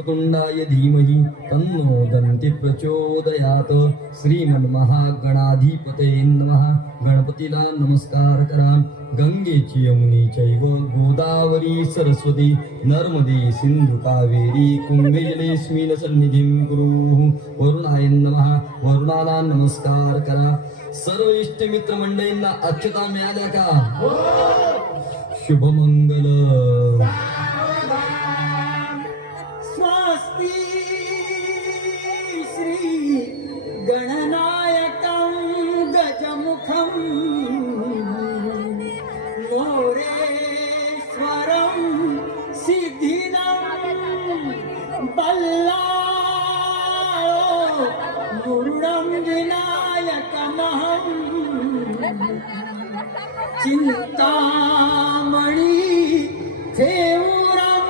वक्रतुंडाय धीमहि तन्नो दन्ति प्रचोदयात. श्रीमन्महागणाधिपतये नमः. गणपतीला नमस्कार करा. गंगेची यमुनी चैव गोदावरी सरस्वती नर्मदे सिंधू कावेरी कुंभे जलेस्मिन् सन्निधिं कुरु. वरुणाय नमः. वरुणाला नमस्कार करा. सर्व इष्ट मित्र मंडळींना अक्षता मिळाल्या का? शुभमंगल. स्वस्ति श्री गणनायकं गजमुखं मोरेश्वरं सिद्धिदं बल्लाळो मुरुडं विनायकमहं चिंतामणि थेऊरं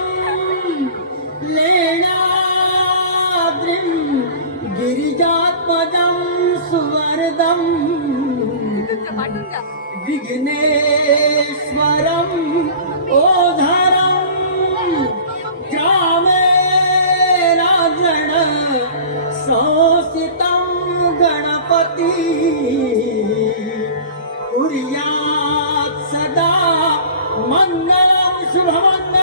लेणाद्रिं गिरिजात्मजं सुवर्धं विघ्नेश्वरं ओधरं ग्रामे राजन संस्थितं गणपति कुर्यात् सदा मंगलं शुभमंगलं.